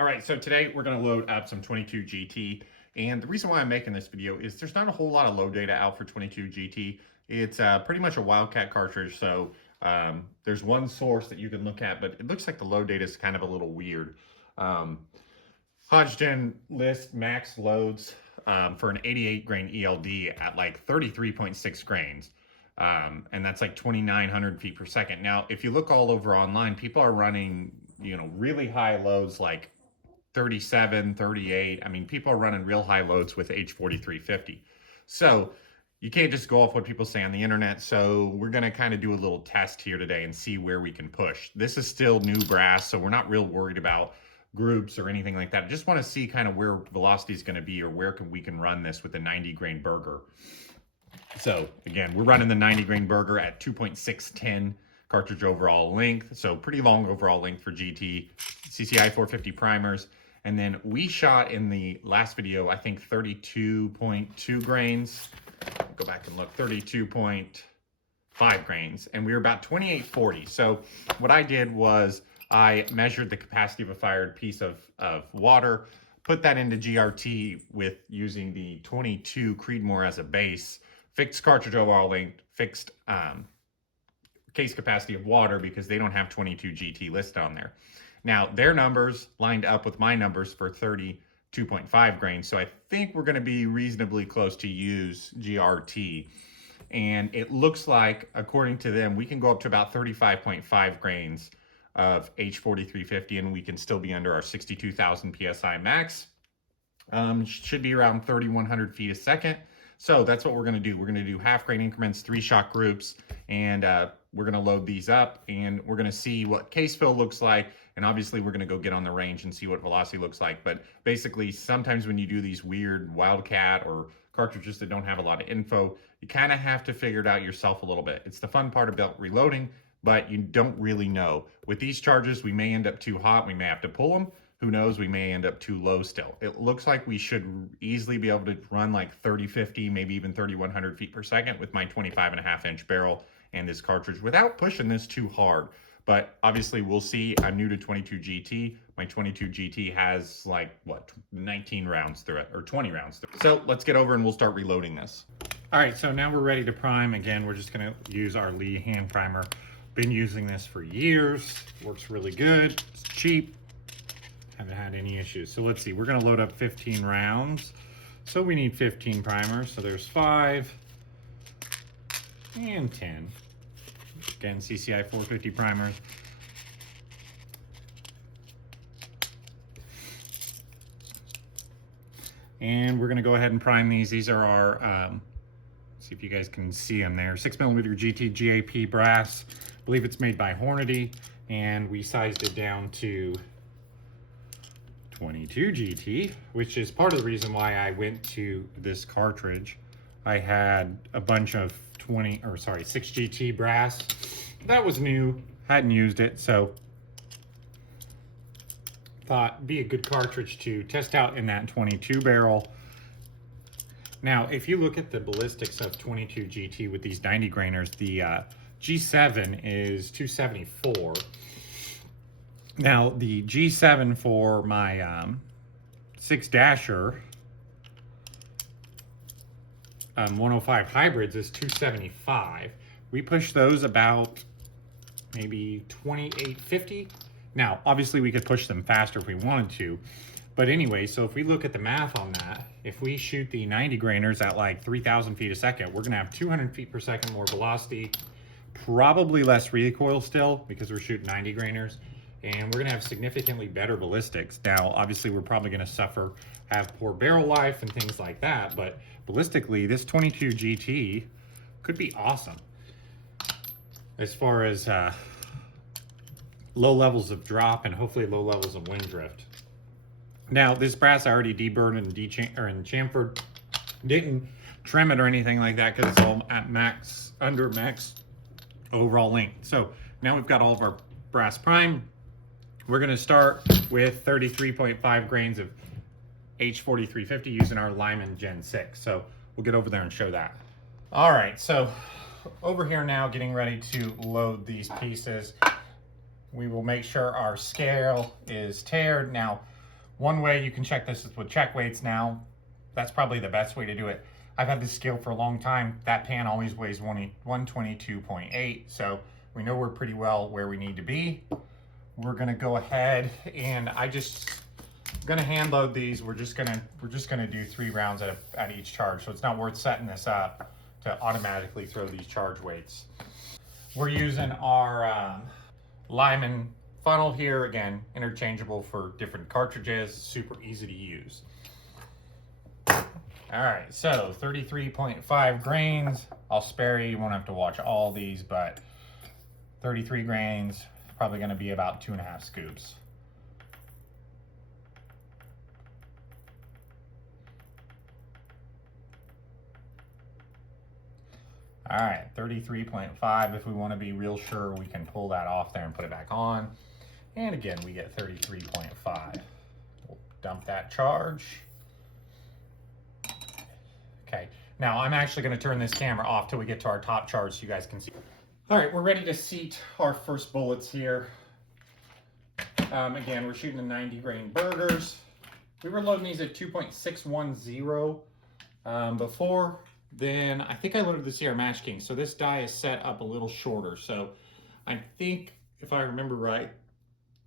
All right, so today we're going to load up some 22 GT. And the reason why I'm making this video is there's not a whole lot of load data out for 22 GT. It's pretty much a Wildcat cartridge, so there's one source that you can look at, but it looks like the load data is kind of a little weird. Hodgdon list max loads for an 88 grain ELD at like 33.6 grains. And that's like 2,900 feet per second. Now, if you look all over online, people are running, really high loads like 37, 38. I mean, people are running real high loads with H4350. So you can't just go off what people say on the internet. So we're going to kind of do a little test here today and see where we can push. This is still new brass, so we're not real worried about groups or anything like that. I just want to see kind of where velocity is going to be or where we can run this with a 90 grain Berger. So again, we're running the 90 grain Berger at 2.610 cartridge overall length. So pretty long overall length for GT, CCI 450 primers. And then we shot in the last video, I think 32.2 grains. Go back and look, 32.5 grains. And we were about 2840. So what I did was I measured the capacity of a fired piece of water, put that into GRT with using the 22 Creedmoor as a base, fixed cartridge overall length, fixed case capacity of water because they don't have 22 GT listed on there. Now, their numbers lined up with my numbers for 32.5 grains, so I think we're going to be reasonably close to use GRT. And it looks like, according to them, we can go up to about 35.5 grains of H4350, and we can still be under our 62,000 PSI max. Should be around 3,100 feet a second. So that's what we're going to do. We're going to do half grain increments, 3 shot groups, and we're going to load these up, and we're going to see what case fill looks like. And obviously we're going to go get on the range and see what velocity looks like. But basically, sometimes when you do these weird Wildcat or cartridges that don't have a lot of info, you kind of have to figure it out yourself a little bit. It's the fun part about reloading, but you don't really know. With these charges, we may end up too hot. We may have to pull them. Who knows, we may end up too low still. It looks like we should easily be able to run like 3050, maybe even 3,100 feet per second with my 25.5 inch barrel and this cartridge without pushing this too hard. But obviously we'll see. I'm new to 22 GT. My 22 GT has like, what, 19 rounds through it, or 20 rounds through it. So let's get over and we'll start reloading this. All right, so now we're ready to prime. Again, we're just gonna use our Lee hand primer. Been using this for years. Works really good, it's cheap. Haven't had any issues. So let's see, we're gonna load up 15 rounds. So we need 15 primers. So there's 5 and 10. Again, CCI 450 primers. And we're gonna go ahead and prime these. These are our, see if you guys can see them there, 6mm GT GAP brass. I believe it's made by Hornady, and we sized it down to 22 GT, which is part of the reason why I went to this cartridge. I had a bunch of 6 GT brass. That was new, hadn't used it, so thought it'd be a good cartridge to test out in that 22 barrel. Now, if you look at the ballistics of 22 GT with these 90 grainers, the G7 is 274. Now, the G7 for my 6 Dasher 105 hybrids is 275. We push those about maybe 2850. Now, obviously we could push them faster if we wanted to, but anyway, so if we look at the math on that, if we shoot the 90 grainers at like 3,000 feet a second, we're gonna have 200 feet per second more velocity, probably less recoil still because we're shooting 90 grainers, and we're gonna have significantly better ballistics. Now, obviously we're probably gonna have poor barrel life and things like that, but ballistically, this 22 GT could be awesome as far as low levels of drop and hopefully low levels of wind drift. Now, this brass I already deburred and chamfered. Didn't trim it or anything like that because it's all at under max overall length. So now we've got all of our brass prime. We're gonna start with 33.5 grains of H4350 using our Lyman Gen 6. So we'll get over there and show that. All right, so over here now getting ready to load these pieces. We will make sure our scale is tailored. Now, One way you can check this is with check weights now. That's probably the best way to do it. I've had this scale for a long time. That pan always weighs 122.8, so we know we're pretty well where we need to be. We're gonna go ahead and I'm gonna hand load these. We're just gonna do 3 rounds at each charge, so it's not worth setting this up to automatically throw these charge weights. We're using our Lyman funnel here, again, interchangeable for different cartridges, super easy to use. All right, so 33.5 grains. I'll spare you, you won't have to watch all these, but 33 grains, probably gonna be about 2.5 scoops. All right, 33.5. If we want to be real sure, we can pull that off there and put it back on. And again, we get 33.5. We'll dump that charge. Okay, now I'm actually going to turn this camera off till we get to our top charge so you guys can see. All right, we're ready to seat our first bullets here. Again, we're shooting the 90 grain Bergers. We were loading these at 2.610 before. Then I think I loaded the Sierra Match King, so this die is set up a little shorter. So I think, if I remember right,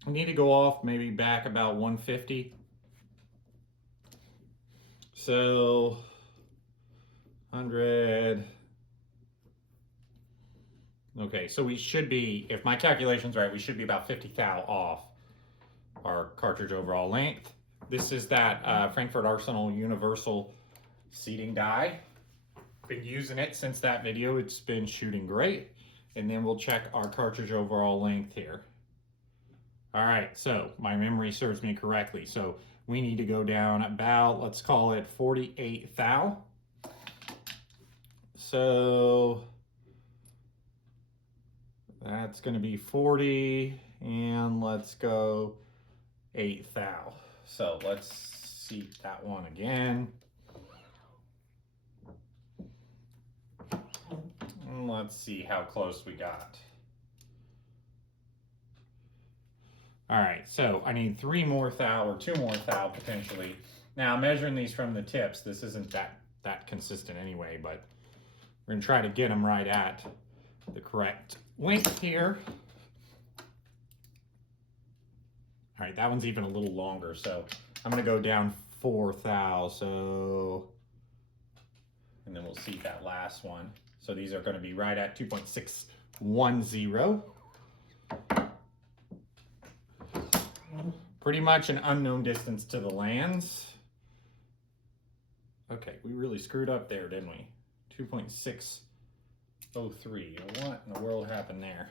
I need to go off maybe back about 150. So 100. Okay, so we should be, if my calculation's right, we should be about 50 thou off our cartridge overall length. This is that Frankfurt Arsenal Universal seating die. Been using it since that video. It's been shooting great. And then we'll check our cartridge overall length here. All right, so my memory serves me correctly. So we need to go down about, let's call it 48 thou. So that's gonna be 40, and let's go 8 thou. So let's seat that one again. Let's see how close we got. All right, so I need 3 more thou or 2 more thou potentially. Now measuring these from the tips, this isn't that consistent anyway, but we're gonna try to get them right at the correct length here. All right, that one's even a little longer, so I'm gonna go down 4 thou, so, and then we'll see that last one. So these are going to be right at 2.610. Pretty much an unknown distance to the lands. Okay, we really screwed up there, didn't we? 2.603. What in the world happened there?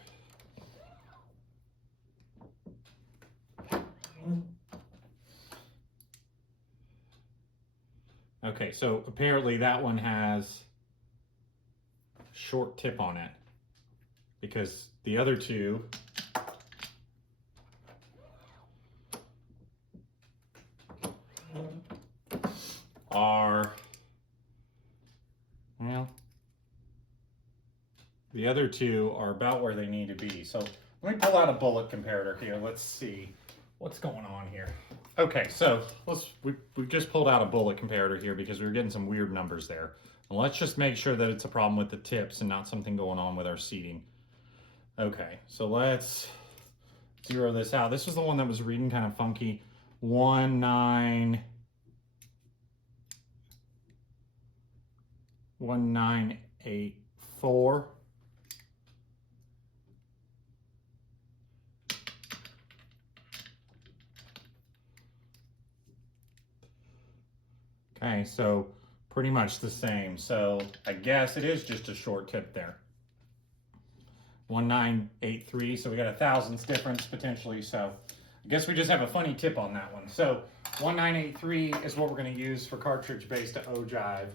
Okay, so apparently that one has short tip on it because the other two are, well, the other two are about where they need to be. So let me pull out a bullet comparator here. Let's see what's going on here. Okay, so we just pulled out a bullet comparator here because we were getting some weird numbers there. And let's just make sure that it's a problem with the tips and not something going on with our seating. Okay, so let's zero this out. This was the one that was reading kind of funky. 1984. Okay, so pretty much the same. So I guess it is just a short tip there. 1983, so we got a thousandths difference potentially. So I guess we just have a funny tip on that one. So 1983 is what we're going to use for cartridge base to ogive.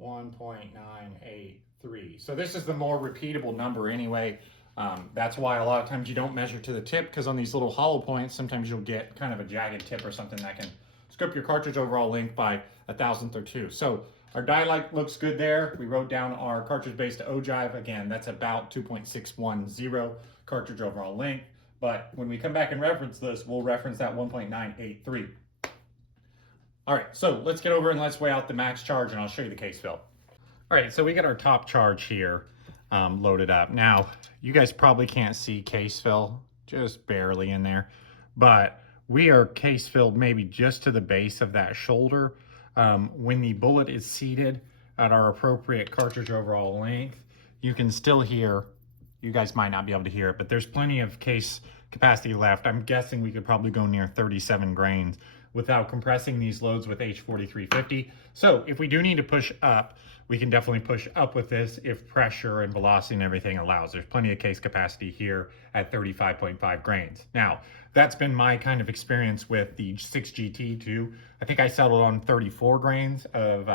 1.983. So this is the more repeatable number anyway. That's why a lot of times you don't measure to the tip, because on these little hollow points, sometimes you'll get kind of a jagged tip or something that can screw up your cartridge overall length by a thousandth or two. So our die looks good there. We wrote down our cartridge base to ogive. Again, that's about 2.610 cartridge overall length. But when we come back and reference this, we'll reference that 1.983. All right, so let's get over and let's weigh out the max charge and I'll show you the case fill. All right, so we got our top charge here loaded up. Now, you guys probably can't see case fill, just barely in there, but we are case filled maybe just to the base of that shoulder. When the bullet is seated at our appropriate cartridge overall length, you can still hear, you guys might not be able to hear it, but there's plenty of case capacity left. I'm guessing we could probably go near 37 grains without compressing these loads with H4350. So if we do need to push up, we can definitely push up with this if pressure and velocity and everything allows. There's plenty of case capacity here at 35.5 grains. Now, that's been my kind of experience with the 6GT too. I think I settled on 34 grains of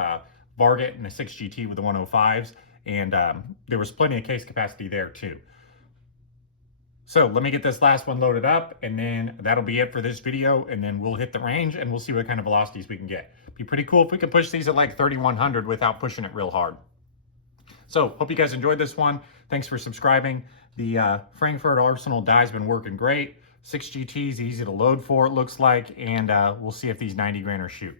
Varget and a 6GT with the 105s, and there was plenty of case capacity there too. So let me get this last one loaded up, and then that'll be it for this video, and then we'll hit the range and we'll see what kind of velocities we can get. Be pretty cool if we could push these at like 3,100 without pushing it real hard. So hope you guys enjoyed this one. Thanks for subscribing. The Frankfurt Arsenal die's been working great. 6GT's easy to load for, it looks like, and we'll see if these 90 grainers shoot.